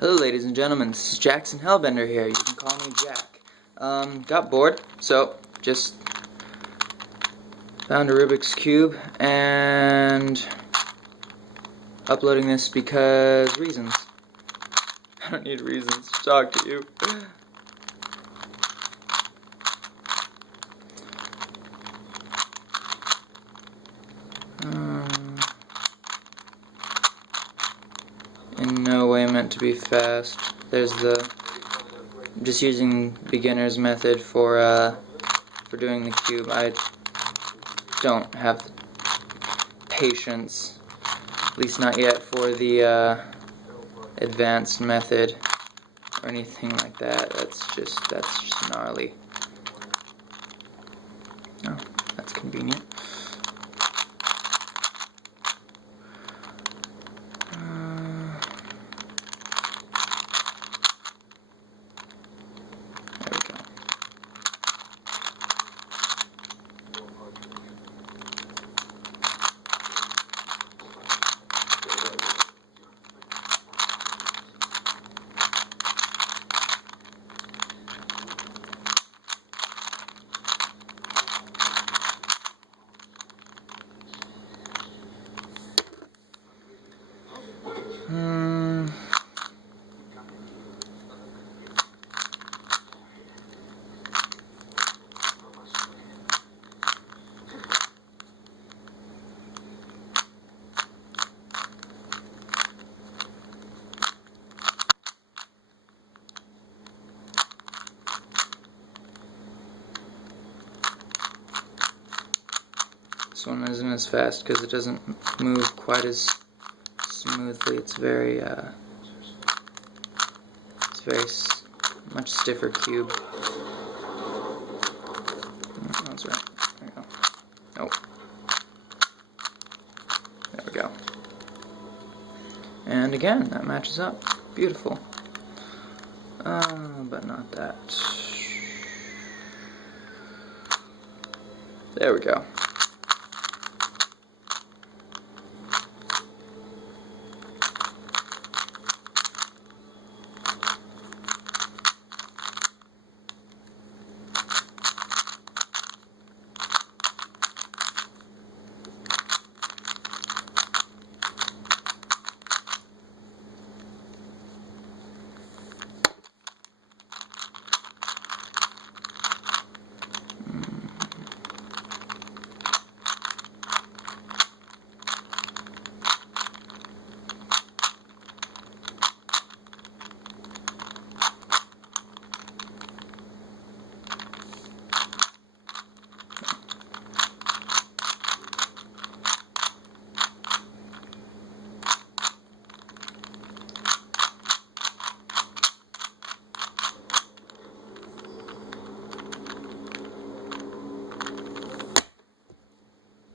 Hello ladies and gentlemen, this is Jackson Hellbender here. You can call me Jack. Got bored, so just found a Rubik's Cube and uploading this because reasons. I don't need reasons to talk to you. In no way meant to be fast. There's the just using beginner's method for doing the cube. I don't have the patience, at least not yet, for the advanced method or anything like that. That's just gnarly. Oh, that's convenient. This one isn't as fast because it doesn't move quite as smoothly. It's very much stiffer cube. That's right. There we go. Nope. There we go. And again, that matches up. Beautiful. But not that. There we go.